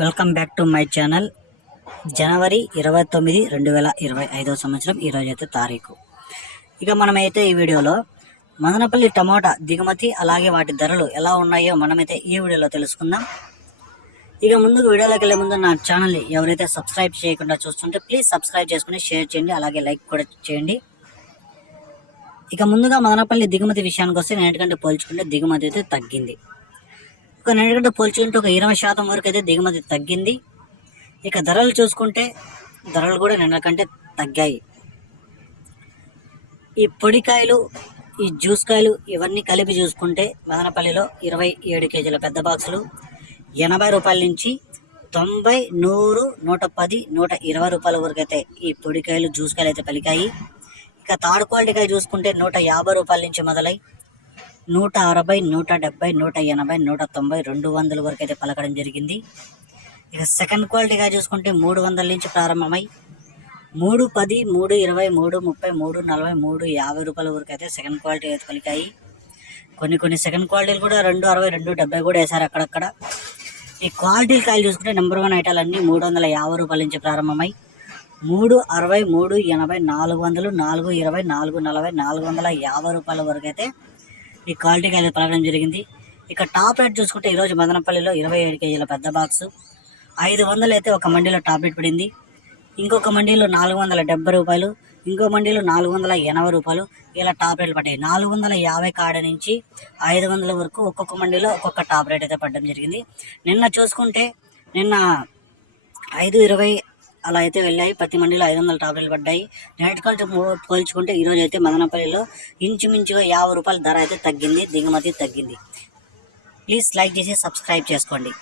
Welcome back to my channel. జనవరి ఇరవై తొమ్మిది రెండు వేల ఇరవై ఐదవ సంవత్సరం ఈరోజు అయితే తారీఖు. ఇక మనమైతే ఈ వీడియోలో మదనపల్లి టమోటా దిగుమతి అలాగే వాటి ధరలు ఎలా ఉన్నాయో మనమైతే ఈ వీడియోలో తెలుసుకుందాం. ఇక ముందుకు వీడియోలోకి వెళ్ళే ముందు నా ఛానల్ని ఎవరైతే సబ్స్క్రైబ్ చేయకుండా చూస్తుంటే ప్లీజ్ సబ్స్క్రైబ్ చేసుకుని షేర్ చేయండి అలాగే లైక్ కూడా చేయండి. ఇక ముందుగా మదనపల్లి దిగుమతి విషయానికి వస్తే నేటికంటే పోల్చుకుంటే దిగుమతి అయితే తగ్గింది. ఒక నేటికంటే పోల్చుకుంటే ఒక ఇరవై శాతం వరకు అయితే దిగుమతి తగ్గింది. ఇక ధరలు చూసుకుంటే ధరలు కూడా నిన్న కంటే తగ్గాయి. ఈ పొడికాయలు ఈ జ్యూస్ కాయలు ఇవన్నీ కలిపి చూసుకుంటే మదనపల్లిలో ఇరవై ఏడు కేజీల పెద్ద బాక్సులు ఎనభై రూపాయల నుంచి తొంభై నూరు నూట పది నూట ఇరవై రూపాయల వరకు అయితే ఈ పొడికాయలు జ్యూస్ కాయలు అయితే పలికాయి. ఇక థర్డ్ క్వాలిటీ కాయ చూసుకుంటే నూట యాభై రూపాయల నుంచి మొదలై నూట అరవై నూట డెబ్బై నూట ఎనభై నూట తొంభై రెండు వందల వరకు అయితే పలకడం జరిగింది. ఇక సెకండ్ క్వాలిటీగా చూసుకుంటే మూడు వందల నుంచి ప్రారంభమై మూడు పది మూడు ఇరవై మూడు ముప్పై మూడు నలభై మూడు యాభై రూపాయల వరకు అయితే సెకండ్ క్వాలిటీ అయితే పలికాయి. కొన్ని కొన్ని సెకండ్ క్వాలిటీలు కూడా రెండు అరవై రెండు డెబ్బై కూడా వేశారు అక్కడక్కడ. ఈ క్వాలిటీ కాయలు చూసుకుంటే నెంబర్ వన్ ఐటాలు అన్నీ మూడు వందల యాభై రూపాయల నుంచి ప్రారంభమై మూడు అరవై మూడు ఎనభై నాలుగు వందలు నాలుగు ఇరవై నాలుగు నలభై నాలుగు వందల యాభై రూపాయల వరకు అయితే ఈ క్వాలిటీకి అయితే పలకడం జరిగింది. ఇక టాప్ రేట్ చూసుకుంటే ఈరోజు మదనపల్లిలో ఇరవై ఏడు కేజీల పెద్ద బాక్సు ఐదు వందలు అయితే ఒక మండీలో టాప్ రేట్ పడింది. ఇంకొక మండీలో నాలుగు వందల డెబ్బై రూపాయలు ఇంకో మండీలో నాలుగు వందల ఎనభై రూపాయలు ఇలా టాప్ రేట్లు పడ్డాయి. నాలుగు వందల యాభై కాడ నుంచి ఐదు వందల వరకు ఒక్కొక్క మండీలో ఒక్కొక్క టాప్ రేట్ అయితే పడడం జరిగింది. నిన్న చూసుకుంటే నిన్న ఐదు ఇరవై అలా అయితే వెళ్ళాయి. ప్రతి మండీలో ఐదు వందల టాబ్లెట్లు పడ్డాయి. నైట్ కంటే పోల్చుకుంటే ఈరోజు అయితే మదనపల్లిలో ఇంచుమించుగా యాభై రూపాయల ధర అయితే తగ్గింది. దిగుమతి తగ్గింది. ప్లీజ్ లైక్ చేసి సబ్స్క్రైబ్ చేసుకోండి.